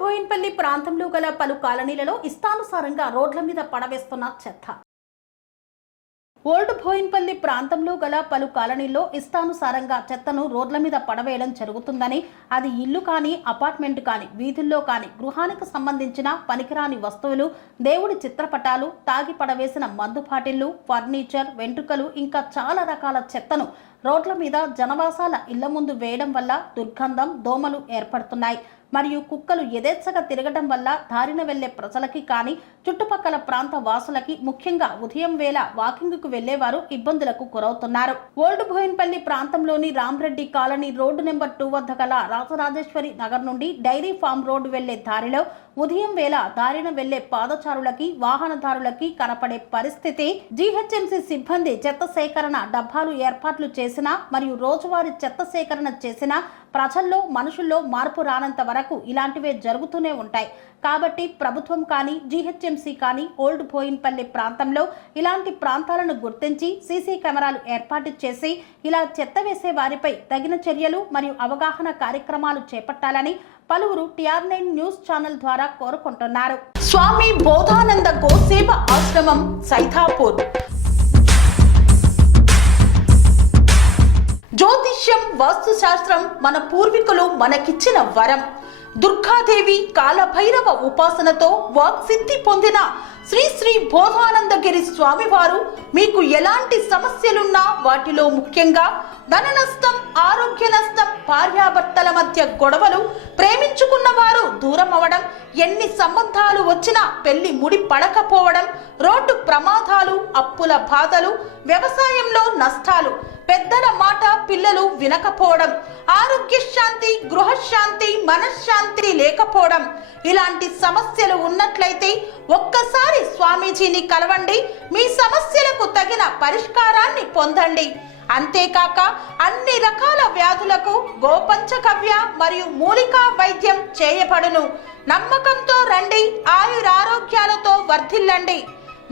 బోయిన్పల్లి ప్రాంతంలో గల పలు కాలనీలలో ఇష్టానుసారంగా రోడ్ల మీద పడవేస్తున్న చెత్త. ఓల్డ్ బోయిన్పల్లి ప్రాంతంలో గల పలు కాలనీల్లో ఇష్టానుసారంగా చెత్తను రోడ్ల మీద పడవేయడం జరుగుతుందని, అది ఇల్లు కానీ, అపార్ట్మెంట్ కానీ, వీధుల్లో కానీ, గృహానికి సంబంధించిన పనికిరాని వస్తువులు, దేవుడి చిత్రపటాలు, తాగి పడవేసిన మందు బాటిళ్లు, ఫర్నిచర్, వెంట్రుకలు ఇంకా చాలా రకాల చెత్తను రోడ్ల మీద జనవాసాల ఇళ్ల ముందు వేయడం వల్ల దుర్గంధం, దోమలు ఏర్పడుతున్నాయి. మరియు కుక్కలు యథేచ్ఛగా తిరగడం వల్ల దారిన వెళ్లే ప్రజలకి కానీ, చుట్టుపక్కల ప్రాంత వాసులకి, ముఖ్యంగా ఉదయం వేళ వాకింగ్కు వెళ్లేవారు ఇబ్బందులకు గురవుతున్నారు. ఓల్డ్ బోయిన్పల్లి ప్రాంతంలోని రామరెడ్డి కాలనీ రోడ్డు నెంబర్ 2 వద్ద గల రాజరాజేశ్వరి నగర్ నుండి డైరీ ఫామ్ రోడ్డు వెళ్లే దారిలో ఉదయం వేళ దారిన వెళ్లే పాదచారులకి, వాహనదారులకి కనపడే పరిస్థితి. జీహెచ్ఎంసీ సిబ్బంది చెత్త సేకరణ డబ్బాలు ఏర్పాట్లు చేసినా మరియు రోజువారీ చెత్త సేకరణ చేసినా ప్రజల్లో, మనుషుల్లో మార్పు రానంత వరకు ఇలాంటివే జరుగుతూనే ఉంటాయి. కాబట్టి ప్రభుత్వం కానీ, జీహెచ్ఎంసీ కానీ ఓల్డ్ బోయిన్పల్లి ప్రాంతంలో ఇలాంటి ప్రాంతాలను గుర్తించి సీసీ కెమెరాలు ఏర్పాటు చేసి ఇలా చెత్త వేసే వారిపై తగిన చర్యలు మరియు అవగాహన కార్యక్రమాలు చేపట్టాలని పలువురు TR9 న్యూస్ ఛానల్ ద్వారా కోరుకుంటున్నారు. స్వామి బోధానంద గోసేవ ఆశ్రమం, సైథాపూర్. జ్యోతిష్యం, వాస్తుశాస్త్రం మన పూర్వీకులు మనకిచ్చిన వరం. దుర్గాదేవి, కాలభైరవ ఉపాసనతో వాక్సిద్ధి పొందిన శ్రీ శ్రీ బోధానందగిరి స్వామివారు మీకు ఎలాంటి సమస్యలున్నా, వాటిలో ముఖ్యంగా ధన నష్టం, ఆరోగ్య నష్టం, భార్యాభర్తల మధ్య గొడవలు, ప్రేమించుకున్న వారు దూరం అవడం, ఎన్ని సంబంధాలు వచ్చినా పెళ్లి ముడి పడకపోవడం, రోడ్డు ప్రమాదాలు, అప్పుల బాధలు, వ్యవసాయంలో నష్టాలు, పెద్దల మాట పిల్లలు వినకపోవడం, ఆరోగ్య శాంతి, గృహశాంతి, మనశ్శాంతి లేకపోవడం, ఇలాంటి సమస్యలు ఉన్నట్లయితే ఒక్కసారి స్వామీజీని కలవండి. మీ సమస్యలకు తగిన పరిష్కారాన్ని పొందండి. అంతేకాక అన్ని రకాల వ్యాధులకు గోపంచకవ్య మరియు మూలికా వైద్యం చేయబడును. నమ్మకంతో రండి, ఆయురారోగ్యాలతో వర్ధిల్లండి.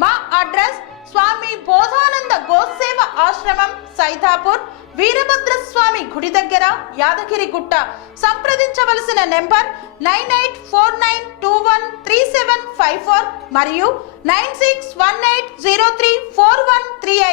మా అడ్రస్ స్వామి బోధానంద గోసేవ ఆశ్రమం, సైథాపూర్, వీరభద్రస్వామి గుడి దగ్గర, యాదగిరిగుట్ట. సంప్రదించవలసిన నెంబర్ 9849213754 మరియు 9618034138.